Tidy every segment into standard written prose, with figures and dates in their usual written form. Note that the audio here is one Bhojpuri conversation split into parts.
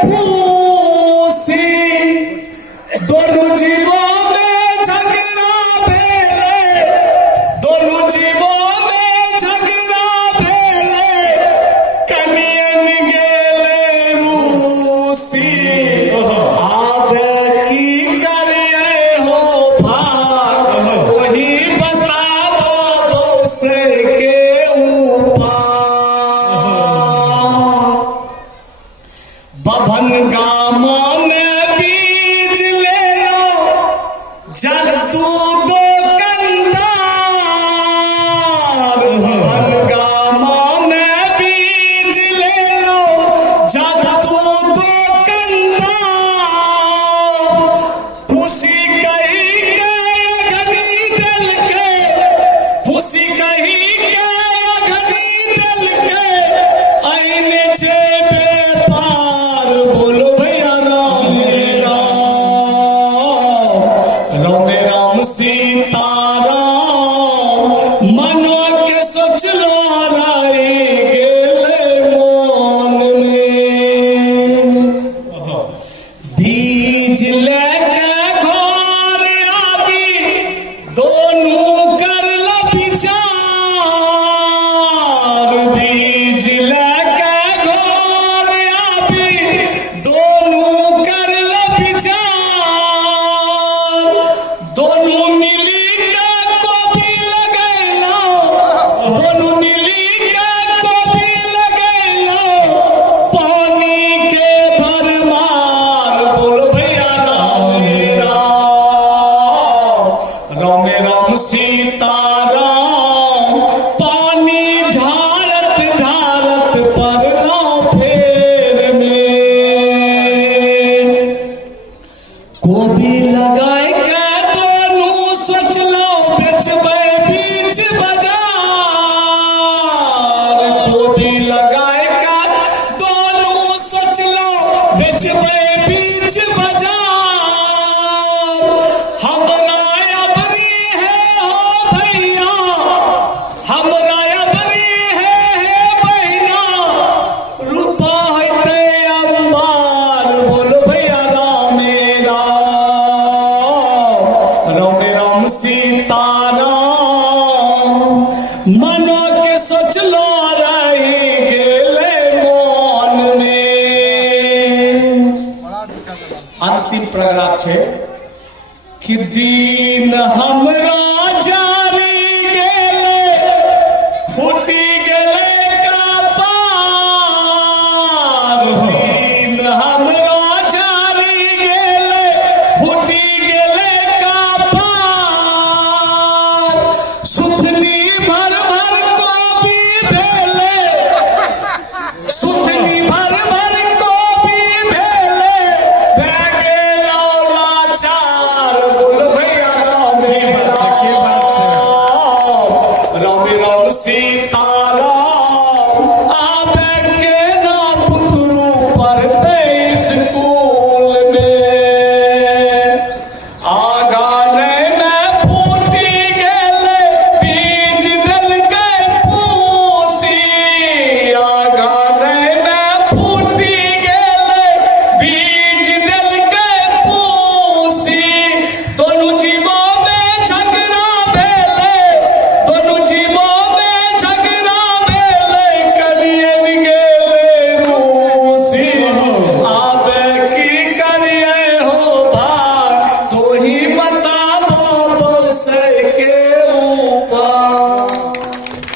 फूसी दोनों जीवों में झगड़ा भेले, दोनों जीवों में झगड़ा भेले, कनियन गेले रूसी। आब की करिए हो भाग, वही बताबो दोसे के बभन गामा में बीज ले लो, जद्दू दो कंदार। बभन गामा में बीज ले लो, जद्दू दो कंदार। फूसी कही के अगनी दल के, फूसी कही के अगनी दल के, आईने जेबे सीताराम मनवा के सोचलो राई गेले मन में। बीज लेके घर आबी, दोनों करल विचार। बीज लेके घर आबी, दोनों करल विचार। दोनों मिली के कोबी लगैलो, दोनों मिली के कोबी लगैलो, पानी के भरमार। बोलो भैया राम राम, राम राम सीताराम। पानी ढारत ढारत पड़लो फेर में। कोबी लगाए सोचलो बेचबे बीच बाजार। कोबी लगाए का दोनों सोचलो बेचबे बीच बाजार। हमरा अबरी है हो भैया, हमरा अबरी है बहिना, रूपा होते अंबार। बोलो भैया राम राम, राम सीताराम मनो के सोचलो रही गेले मन में। अंतिम पैराग्राफ है कि दिन हमरा जारी गेले, फूटी गेले कपार। दिन हमरा जारी गेले, फूटी सुथनी भर भर कोबी भेले, सुथनी भर भर कोबी भेले, भेगे लाचार। बोल भैया राम राम, राम सीताराम। आबे के ना पुतरू पढ़ते स्कूल में, आगा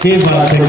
के बात है।